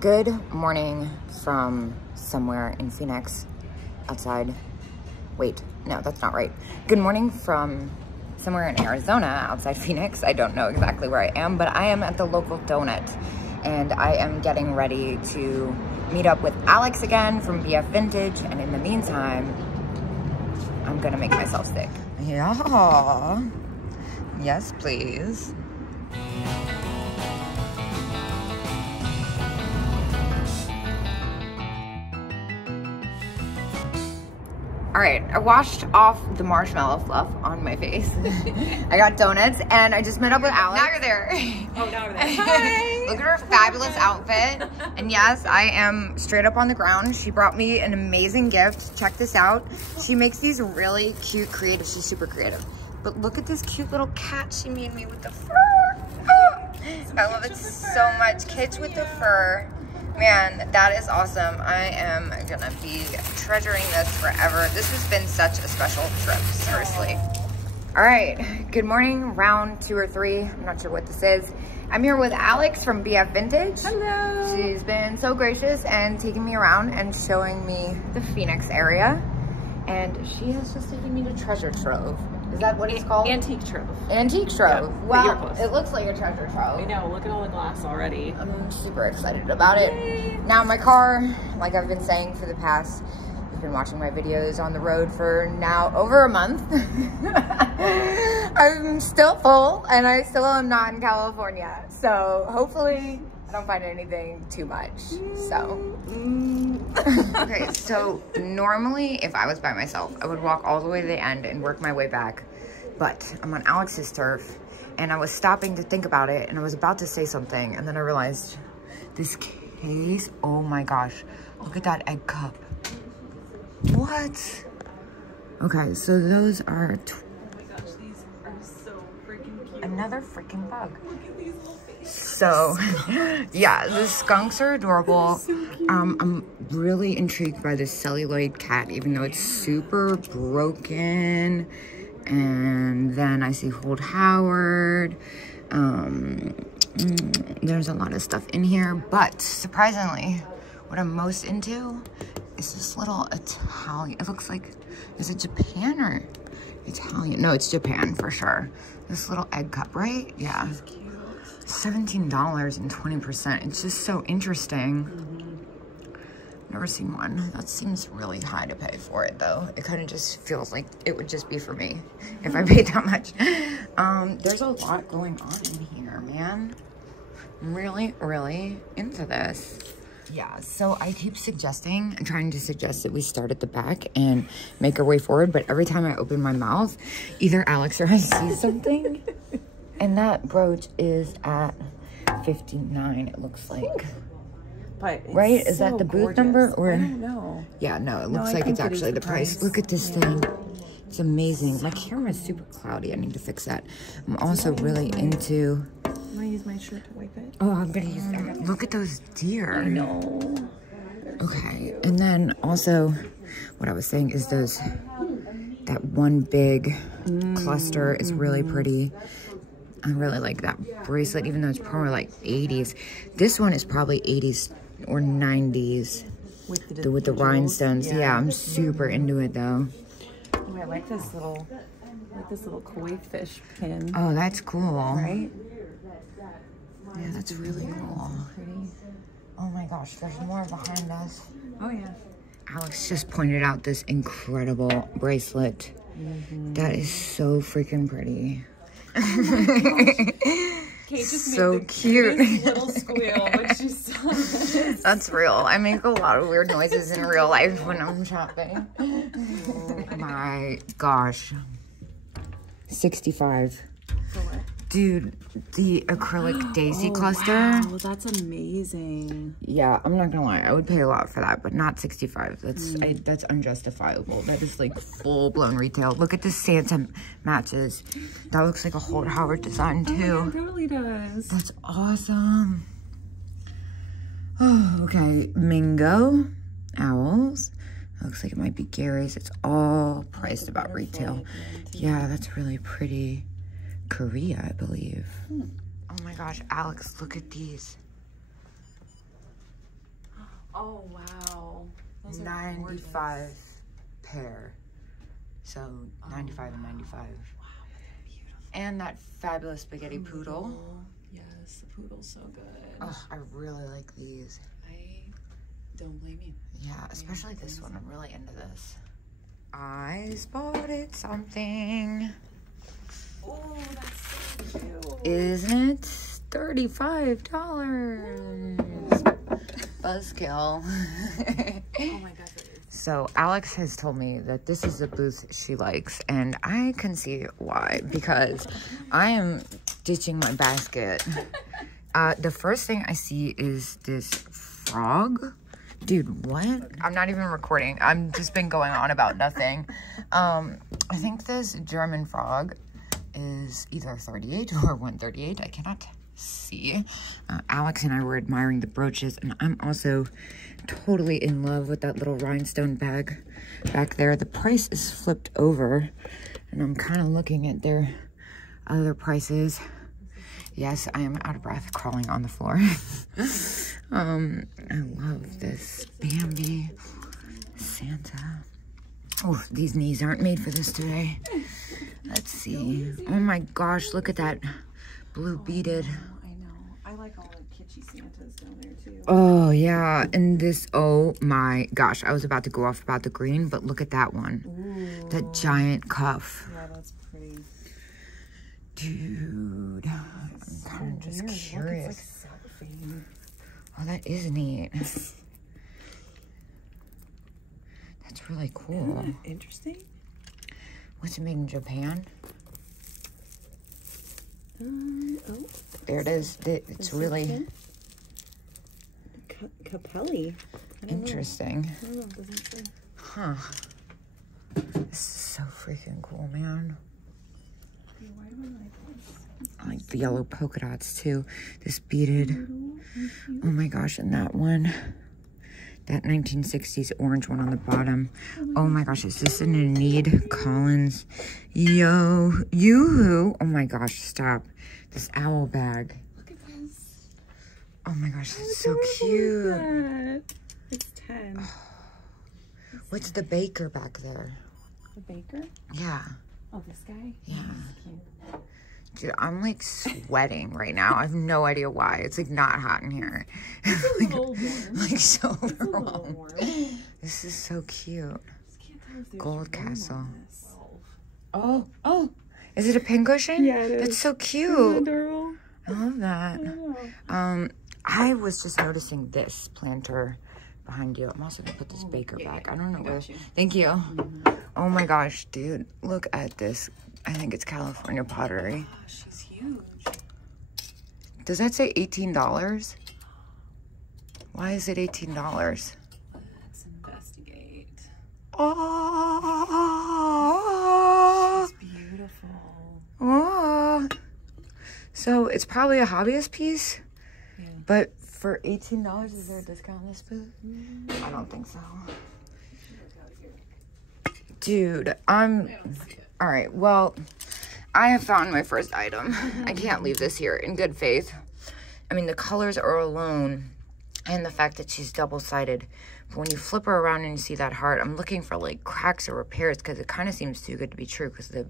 Good morning from somewhere in Phoenix outside. Wait, no, that's not right. Good morning from somewhere in Arizona outside Phoenix. I don't know exactly where I am, but I am at the local donut and I am getting ready to meet up with Alex again from BF Vintage. And in the meantime, I'm gonna make myself sick. Yeah. Yes, please. All right, I washed off the marshmallow fluff on my face. I got donuts and I just met up with Alex. Now you're there. Oh, now we're there. Hi. Look at her fabulous outfit. And yes, I am straight up on the ground. She brought me an amazing gift. Check this out. She makes these really cute creative. She's super creative. But look at this cute little cat she made me with the fur. I love it so much. Kids with the fur. Man, that is awesome. I am gonna be treasuring this forever. This has been such a special trip, seriously. All right, good morning, round 2 or 3. I'm not sure what this is. I'm here with Alex from BF Vintage. Hello. She's been so gracious and taking me around and showing me the Phoenix area. And she has just taken me to Treasure Trove. Is that what it's called? Antique Trove. Antique Trove. Yeah, well, it looks like a treasure trove. I know, look at all the glass already. I'm super excited about it. Now my car, like I've been saying for the past, you've been watching my videos on the road for now over a month. I'm still full and I still am not in California. So hopefully I don't find anything too much, so. Okay, so normally if I was by myself, I would walk all the way to the end and work my way back. But I'm on Alex's turf and I was stopping to think about it and I was about to say something and then I realized this case, oh my gosh, look at that egg cup. What? Okay, so those are, Oh my gosh, these are so freaking cute. another freaking bug. Look at these little faces. So, yeah, the skunks are adorable. So I'm really intrigued by this celluloid cat, even though it's super broken. And then I see Hold Howard. There's a lot of stuff in here, but surprisingly, what I'm most into is this little Italian. It looks like, is it Japan or Italian? No, it's Japan for sure. This little egg cup, right? Yeah. $17 and 20%. It's just so interesting. Never seen one. That seems really high to pay for it though. It kind of just feels like it would just be for me if I paid that much. There's a lot going on in here, man. I'm really, really into this. Yeah, so I keep suggesting and trying to suggest that we start at the back and make our way forward, but every time I open my mouth, either Alex or I see something. And that brooch is at $59, it looks like. But right? Is so that the booth gorgeous. number? Or? I don't know. Yeah, no, it looks like it's actually the price. Look at this thing. It's amazing. My camera's super cloudy. I need to fix that. I'm also really into... I'm gonna use my shirt to wipe it. Oh, I'm gonna use them. Look at those deer. I know. Okay, and then also, what I was saying is that one big cluster is really pretty. I really like that bracelet, even though it's probably like 80s. This one is probably 80s or 90s with the rhinestones. Yeah, I'm super into it though. Oh, I like this little koi fish pin. Oh, that's cool. Right? Yeah, that's really cool. Pretty. Oh my gosh, there's more behind us. Oh yeah. Alex just pointed out this incredible bracelet. That is so freaking pretty. Kate just so made the cute. Little squeal when she saw this. That's real. I make a lot of weird noises in real life when I'm shopping. Oh my gosh. 65. For what? Dude, the acrylic daisy cluster. Wow, that's amazing. Yeah, I'm not gonna lie. I would pay a lot for that, but not 65. That's unjustifiable. That is like full-blown retail. Look at the Santa matches. That looks like a Hold Howard design too. Oh, yeah, it totally does. That's awesome. Oh, okay. Mingo owls. Looks like it might be Gary's. It's all priced about retail. Yeah, that's really pretty. Korea, I believe. Oh my gosh, Alex, look at these. Oh, wow. Those are 95 gorgeous. pair. So 95 and 95. Wow, beautiful. And that fabulous spaghetti poodle. Yes, the poodle's so good. Oh, I really like these. I don't blame you. Yeah, especially this one. I'm really into this. I spotted something. Oh, that's so cute. Isn't it? $35. Buzzkill. Oh my gosh, it is. So Alex has told me that this is the booth she likes, and I can see why, because I am ditching my basket. The first thing I see is this frog. Dude, what? I'm not even recording. I've just been going on about nothing. I think this German frog is either 38 or 138. I cannot see. Alex and I were admiring the brooches, and I'm also totally in love with that little rhinestone bag back there. The price is flipped over, and I'm kind of looking at their other prices. Yes, I am out of breath crawling on the floor. I love this Bambi Santa. Oh, these knees aren't made for this today. Let's see. Oh my gosh, look at that blue beaded. I know. I like all the kitschy Santas down there too. Oh yeah, and this, oh my gosh, I was about to go off about the green, but look at that one. Ooh. That giant cuff. Yeah, that's pretty. Dude, I'm kind of just curious. Look, it's like cellophane. Oh, that is neat. That's really cool. Yeah, interesting. What's it made in Japan? Oh, There it is. It's really Capelli. interesting. I don't know, it doesn't say. Huh. This is so freaking cool, man. Why do I like this? I like the yellow polka dots too. This beaded. Oh my gosh, and that one. That 1960s orange one on the bottom. Oh my gosh, is this an Enid Collins? Yo, yoo-hoo. Oh my gosh, stop. This owl bag. Look at this. Oh my gosh, that's so cute. That? It's 10. What's the baker back there? The baker? Yeah. Oh, this guy? Yeah. He's cute. Dude, I'm like sweating right now. I have no idea why. It's like not hot in here. It's a little warm. Like so It's a little wrong. warm. This is so cute. Just can't tell if there's Gold room Castle. on this. Oh. Is it a pincushion? Yeah, it is. That's so Isn't that cute. adorable? I love that. I know. I was just noticing this planter behind you. I'm also gonna put this baker back. I don't know where. you. Thank you. Oh my gosh, dude. Look at this. I think it's California pottery. Oh, she's huge. Does that say $18? Why is it $18? Let's investigate. Oh. She's beautiful. Oh. So it's probably a hobbyist piece, Yeah. but for $18, is there a discount on this booth? I don't think so. Dude, all right, well, I have found my first item. I can't leave this here in good faith. I mean, the colors are alone and the fact that she's double-sided. But when you flip her around and you see that heart, I'm looking for like cracks or repairs because it kind of seems too good to be true because the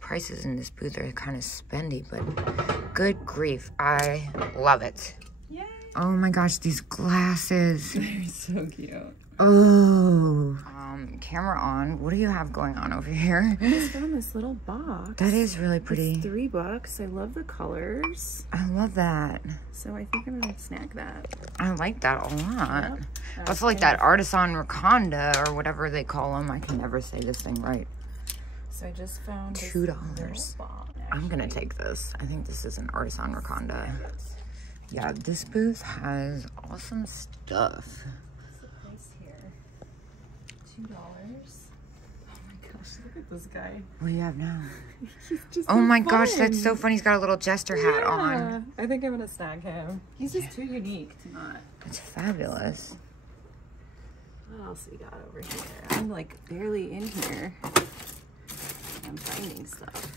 prices in this booth are kind of spendy, but good grief, I love it. Yay. Oh my gosh, these glasses. They're so cute. Oh. Camera on. What do you have going on over here? I just found this little box. That is really pretty. It's $3. I love the colors. I love that. So I think I'm gonna snag that. I like that a lot. Yep. I feel like that Artisan Raconda or whatever they call them. I can never say this thing right. So I just found this $2. little box, I'm gonna actually. take this. I think this is an Artisan Raconda. Yeah, this booth has awesome stuff. What's the price here? $2. Oh my gosh, look at this guy. What do you have now? He's just Oh so my gosh, that's so fun. funny. He's got a little jester hat on. Yeah, I think I'm gonna snag him. He's just too unique to not. It's fabulous. What else we got over here? I'm like barely in here. I'm finding stuff.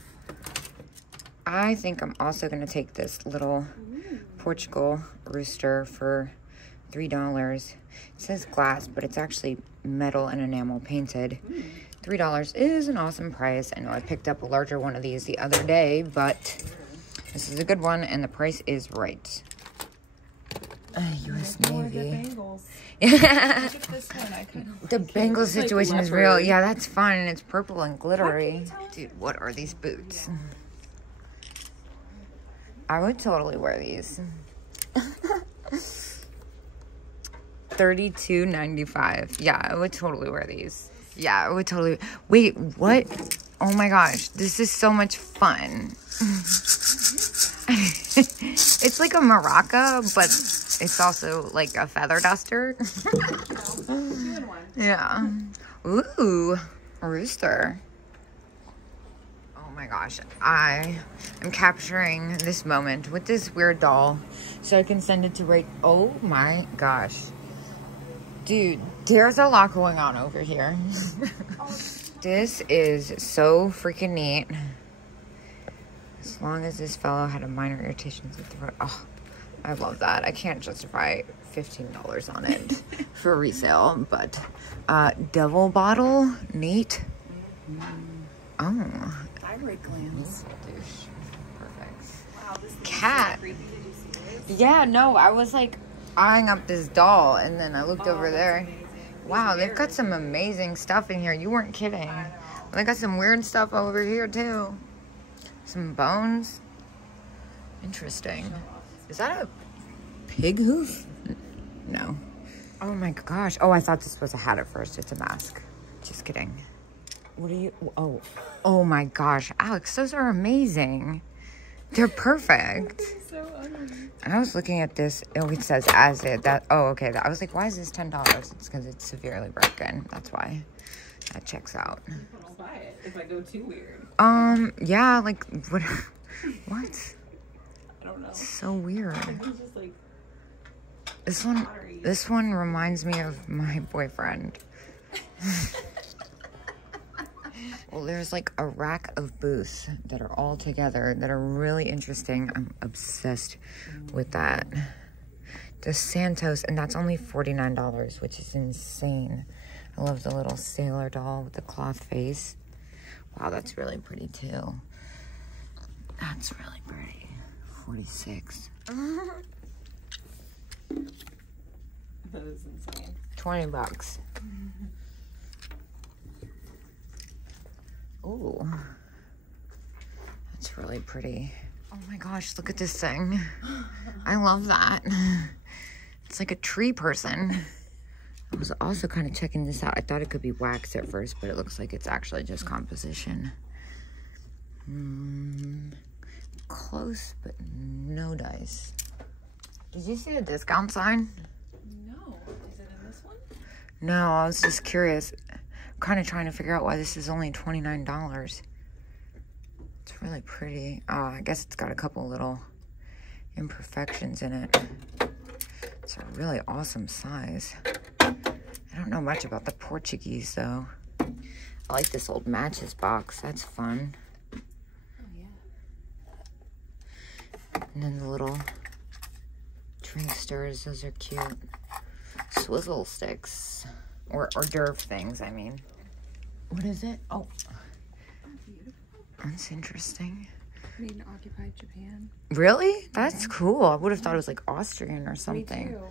I think I'm also gonna take this little Portugal rooster for $3. It says glass, but it's actually metal and enamel painted. $3 is an awesome price. I know I picked up a larger one of these the other day, but this is a good one, and the price is right. U.S. Navy. Yeah. The bangle situation is real. Yeah, that's fun, and it's purple and glittery. Dude, what are these boots? I would totally wear these. $32.95. Yeah, I would totally wear these. Yeah, I would totally. Wait, what? Oh my gosh, this is so much fun. It's like a maraca, but it's also like a feather duster. Yeah. Ooh, a rooster. Oh my gosh, I am capturing this moment with this weird doll so I can send it to Rachel. Oh my gosh. Dude, there's a lot going on over here. This is so freaking neat. As long as this fellow had a minor irritations with the road. Oh, I love that. I can't justify $15 on it for resale, but devil bottle, neat. Oh. Thyroid glands. Perfect. Wow, this is Cat. so creepy. Did you see this? Yeah, no, I was like eyeing up this doll, and then I looked over there. Amazing. Wow, they've got some amazing stuff in here. You weren't kidding. They got some weird stuff over here too. Some bones. Interesting. Is that a pig hoof? No. Oh my gosh. Oh, I thought this was a hat at first. It's a mask. Just kidding. What are you? Oh my gosh. Alex, those are amazing. They're perfect. So ugly. I was looking at this. Oh, it says as it. Oh, okay. I was like, why is this $10? It's because it's severely broken. That's why. That checks out. I'll buy it if I go too weird. Yeah, like, what? What? I don't know. It's so weird. It's just like This one reminds me of my boyfriend. Well, there's like a rack of booths that are all together that are really interesting. I'm obsessed with that. The Santos, and that's only $49, which is insane. I love the little sailor doll with the cloth face. Wow, that's really pretty too. That's really pretty. 46. that is insane. 20 bucks. Ooh. That's really pretty. Oh my gosh, look at this thing. I love that. It's like a tree person. I was also kind of checking this out. I thought it could be wax at first, but it looks like it's actually just composition. Close, but no dice. Did you see the discount sign? No. Is it in this one? No, I was just curious. I'm kind of trying to figure out why this is only $29. It's really pretty. I guess it's got a couple little imperfections in it. It's a really awesome size. I don't know much about the Portuguese, though. I like this old matches box. That's fun. Oh, yeah. And then the little drink stirrers. Those are cute. Swizzle sticks. Or hors d'oeuvre things, I mean. What is it? Oh. Beautiful. That's interesting. Made in occupied Japan. Really? That's cool. I would have thought it was like Austrian or something. Me too.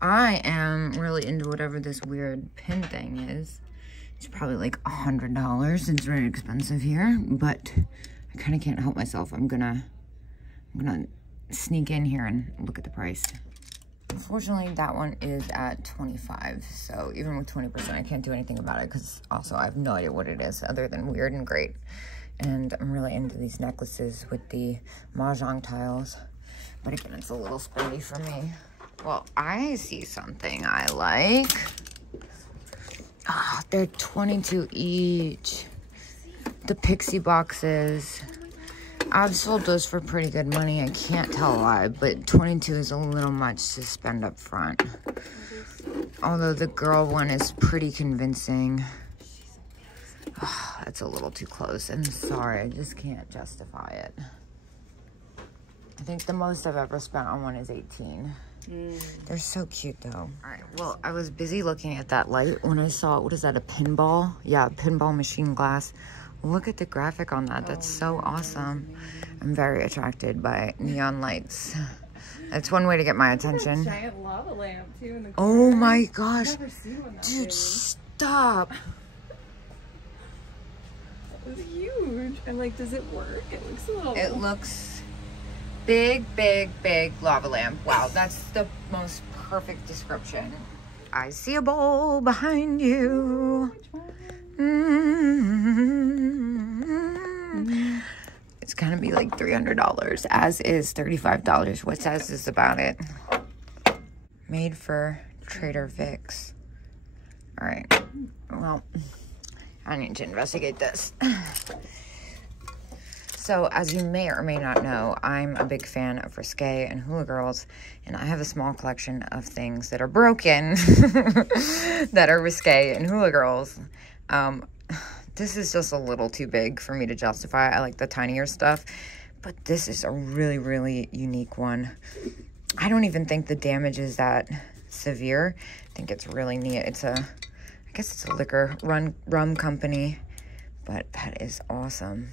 I am really into whatever this weird pin thing is. It's probably like $100. It's very expensive here, but I kind of can't help myself. I'm gonna sneak in here and look at the price. Unfortunately, that one is at 25. So even with 20%, I can't do anything about it because also I have no idea what it is other than weird and great. And I'm really into these necklaces with the mahjong tiles. But again, it's a little spendy for me. Well, I see something I like. Oh, they're 22 each. The pixie boxes. I've sold those for pretty good money. I can't tell why, but 22 is a little much to spend up front. Although the girl one is pretty convincing. Oh, that's a little too close. I'm sorry, I just can't justify it. I think the most I've ever spent on one is 18. They're so cute though. All right, well, I was busy looking at that light when I saw, what is that, a pinball? Yeah, pinball machine glass. Look at the graphic on that. That's so awesome. I'm very attracted by neon lights. That's one way to get my attention. Giant lava lamp too in the corner. Oh my gosh. I've never seen one that Dude, big. stop. It's huge. I'm like, does it work? It looks a little... It looks big, big, big lava lamp. Wow, that's the most perfect description. I see a bowl behind you. It's gonna be like $300, as is $35. What says this about it? Made for Trader Vic's. All right, well, I need to investigate this. So, as you may or may not know, I'm a big fan of Risque and Hula Girls, and I have a small collection of things that are broken that are Risque and Hula Girls. This is just a little too big for me to justify. I like the tinier stuff, but this is a really, really unique one. I don't even think the damage is that severe. I think it's really neat. It's a, I guess it's a liquor rum company, but that is awesome.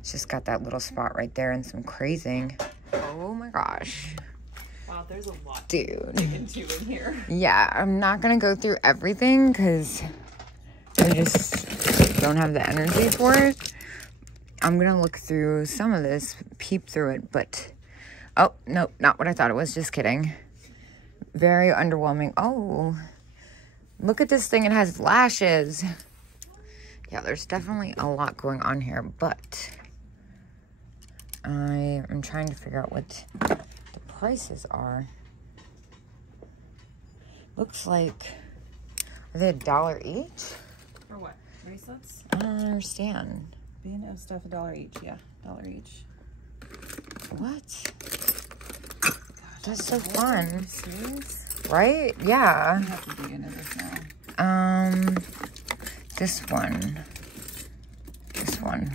It's just got that little spot right there and some crazing. Oh my gosh. Wow, there's a lot dude to dig into in here. Yeah, I'm not gonna go through everything because I just don't have the energy for it. I'm gonna look through some of this, peep through it, but oh, nope, not what I thought it was. Just kidding. Very underwhelming. Oh, look at this thing. It has lashes. Yeah, there's definitely a lot going on here, but I am trying to figure out what the prices are. Looks like, are they $1 each? For what? Bracelets? I don't understand. B&O stuff, $1 each. Yeah, $1 each. What? Gosh, that's so fun. Are you serious? Right? Yeah. I have to dig into this now. This one. This one.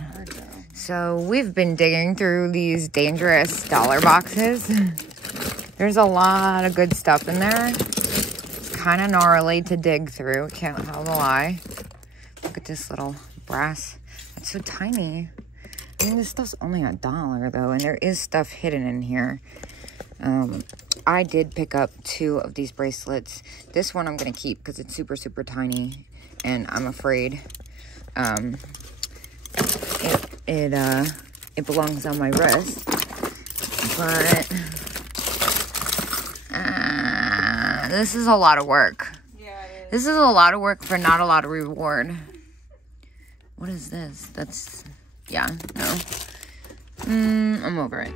So we've been digging through these dangerous dollar boxes. There's a lot of good stuff in there. It's kind of gnarly to dig through. Can't tell the lie. Look at this little brass. It's so tiny. I mean, this stuff's only $1 though, and there is stuff hidden in here. I did pick up 2 of these bracelets. This one I'm gonna keep because it's super, super tiny, and I'm afraid it belongs on my wrist. But this is a lot of work. Yeah, it is. This is a lot of work for not a lot of reward. What is this? That's, yeah, no. I'm over it.